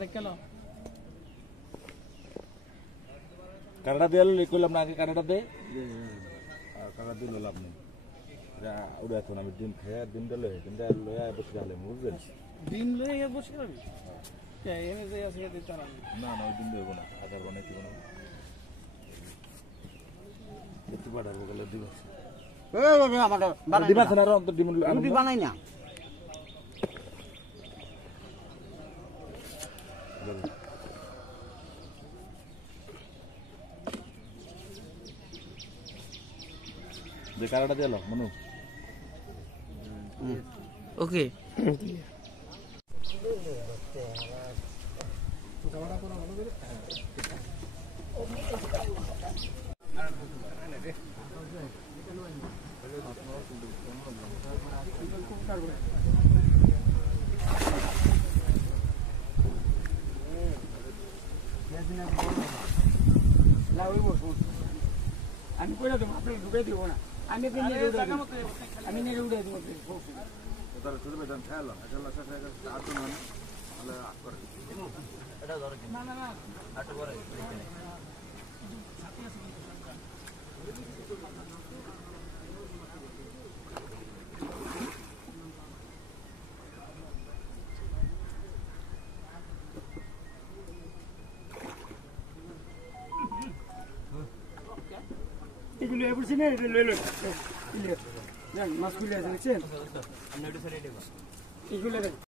দেখে নাও কানাডা দিয়ে কইলাম না আগে কানাডা দে কানাডা দিয়ে লাভ নেই উড়ে এখন আমি ডিম খেয়ে ডিমটা লয়ে বসে গেলে বুঝলেন ডিম লয়ে বসে যাবি এনে যাই আছে দিতে না না ওই ডিম দেবো না আধার বানাইতে কোনো একটু বাড়াবো গেলে দিবস দিবাস না অন্তর ডিম বানাই না যে কানাডা দিয়ে এলো মনু ওকে আমি কইরা দেব আপনি ঢুকে দিব না আমি আমি নেড়ে উড়ে দেব তাহলে শুরু বেদান খেয়াল এটা সাথে আটু না তাহলে আট করে এটা ধরে না না না আটু করে এগুলো এসে না এটা লই লই ইলে জান মাছ গুলো আছে দেখছেন এগুলো